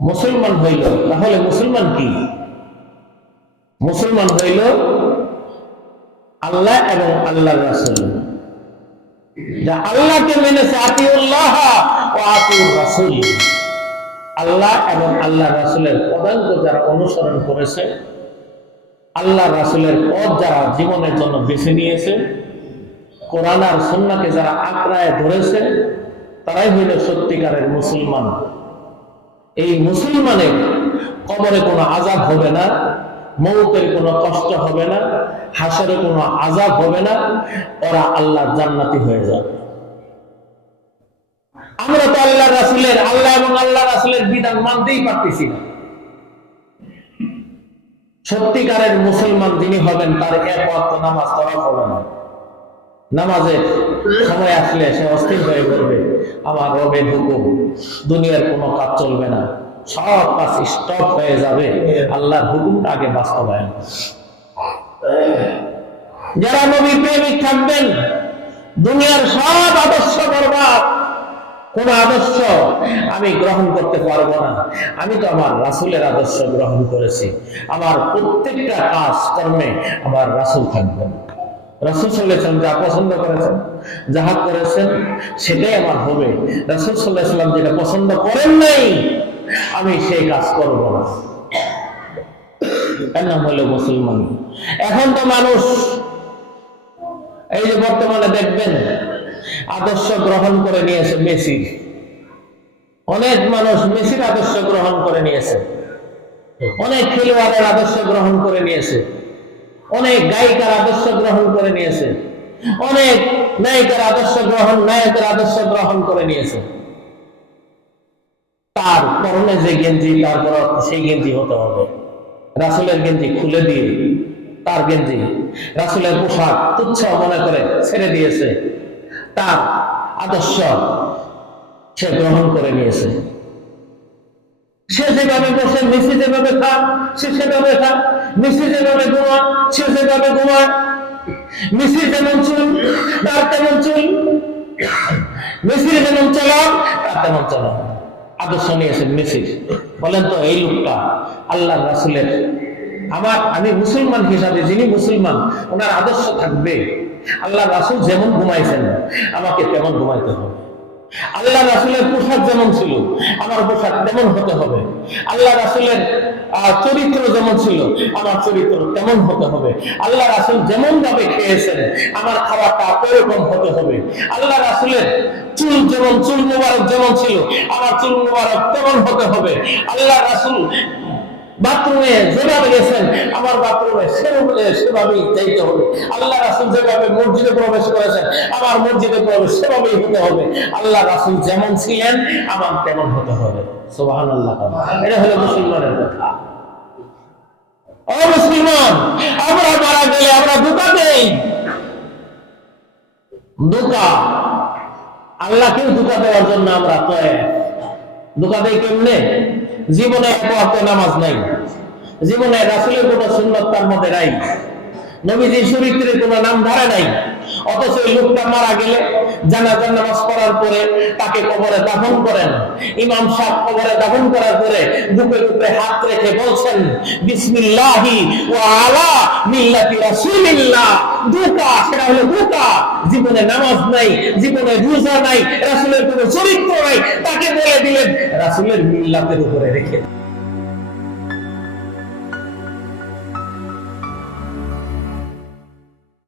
মুসলমান হইল, তাহলে মুসলমান কি? মুসলমান হইল আল্লাহ এবং আল্লাহ রাসুল। যা আল্লাহকে মেনেছে আতিউল্লাহ ও আতিউর রাসূল। আল্লাহ এবং আল্লাহ রাসুলের পদাঙ্ক যারা অনুসরণ করেছে আল্লাহ রাসুলের পথ যারা জীবনের জন্য বেছে নিয়েছে, কোরআন আর সুন্নাহকে যারা আঁকড়ায় ধরেছে, তারাই হইল সত্যিকারের মুসলমান। এই মুসলমানের কবরে কোনো আজাব হবে না মৌতের কোনো কষ্ট হবে না হাসরে কোনো আজাব হবে না, ওরা আল্লাহ জান্নাতি হয়ে যাবে। আমরা তো আল্লাহ রাসুলের, আল্লাহ এবং আল্লাহ রাসুলের বিধান মানতেই পারতেছি না। সত্যিকারের মুসলমান যিনি হবেন, তার এক নামাজ তরফ হবে না। নামাজের সময় আসলে সে অস্থির হয়ে পড়বে। আমার রবের হুকুম, দুনিয়ার কোনো কাজ চলবে না। সব কাজ স্টপ হয়ে যাবে। আল্লাহর হুকুমটা আগে বাস্তবায়ন। যারা নবী প্রেমিক থাকবেন, দুনিয়ার সব আদর্শ বরবাদ। কোন আদর্শ আমি গ্রহণ করতে পারব না। আমি তো আমার রাসুলের আদর্শ গ্রহণ করেছি। আমার প্রত্যেকটা কাজ কর্মে আমার রাসুল থাকবেন। রাসুল সাল্লাহাম যা পছন্দ করেছেন, যাহা করেছেন, সেটাই আমার হবে। রাসুল সাল্লাহ যেটা পছন্দ করেন নাই, আমি সেই কাজ করব না। এর নাম হলো মুসলমান। এখন তো মানুষ, এই যে বর্তমানে দেখবেন, আদর্শ গ্রহণ করে নিয়েছে মেসি। অনেক মানুষ মেসির আদর্শ গ্রহণ করে নিয়েছে। অনেক খেলোয়াড়ের আদর্শ গ্রহণ করে নিয়েছে। অনেক গায়িকার আদর্শ গ্রহণ করে নিয়েছে। অনেক নায়িকার আদর্শ গ্রহণ, নায়কের আদর্শ গ্রহণ করে নিয়েছে। তার পরনে যে গেঞ্জি তারপর সেই গেঞ্জি হতে হবে। রাসুলের গেঞ্জি খুলে দিয়ে, তার গেঞ্জি রাসুলের পোশাক তুচ্ছ মনে করে ছেড়ে দিয়েছে। তার আদর্শ সে গ্রহণ করে নিয়েছে। সে যেভাবে বসে, মিসি যেভাবে খা সে সেভাবে খা মিসি যেভাবে ঘুমা সে যেভাবে ঘুমায়। মিসি যেমন চুল, তার তেমন চুল। মিসির যেমন চলন তার তেমন চলন আদর্শ নিয়েছেন মিসির বলেন তো, এই লোকটা আল্লাহ রাসুলের। আমার, আমি মুসলমান হিসাবে, যিনি মুসলমান, ওনার আদর্শ থাকবে। আল্লাহ রাসুল যেমন ঘুমাইছেন, আমাকে তেমন ঘুমাইতে হবে। আল্লাহ রাসুলের পোশাক যেমন ছিল, আমার পোশাক তেমন হতে হবে। আল্লাহ রাসুলের চরিত্র যেমন ছিল, আমার চরিত্র তেমন হতে হবে। আল্লাহ রাসুল যেমন ভাবে খেয়েছেন, আমার খাওয়াটা ওরকম হতে হবে। আল্লাহ রাসুলের চুল যেমন, চুল মুবারক যেমন ছিল, আমার চুল মুবারক তেমন হতে হবে। আল্লাহ রাসুল বাথরুমে যেভাবে গেছেন, আমার বাথরুমে সেভাবে সেভাবেই যাইতে হবে। আল্লাহ রাসুল যেভাবে মসজিদে প্রবেশ করেছেন, আমার মসজিদে প্রবেশ সেভাবেই হতে হবে। আল্লাহ রাসুল যেমন ছিলেন, আমার তেমন হতে হবে। সোবাহান আল্লাহ এটা হলো মুসলমানের কথা। আমরা মারা গেলে আমরা দুটা দেই। দুকা আল্লাহকেও দুকা দেওয়ার জন্য আমরা তয় দুকা দেই কেমনে? জীবনে এক নামাজ নাই। জীবনে রাসুলের কোনো সুন্নত তার মধ্যে নাই। নবীজির চরিত্রের কোনো নাম ধারা নাই। অথচ এই লোকটা মারা গেলে জানাজার নামাজ পড়ার পরে তাকে কবরে দাফন করেন। ইমাম সাহেব কবরে দাফন করার পরে বুকে হাত রেখে বলছেন, বিসমিল্লাহি ওয়া আলা মিল্লাতি রাসূলিল্লাহ। দুকা সেটা হলো দুকা জীবনে নামাজ নাই, জীবনে রোজা নাই, রাসুলের কোনো চরিত্র নাই, তাকে বলে দিলেন, রাসুলের মিল্লাতের উপরে রেখে।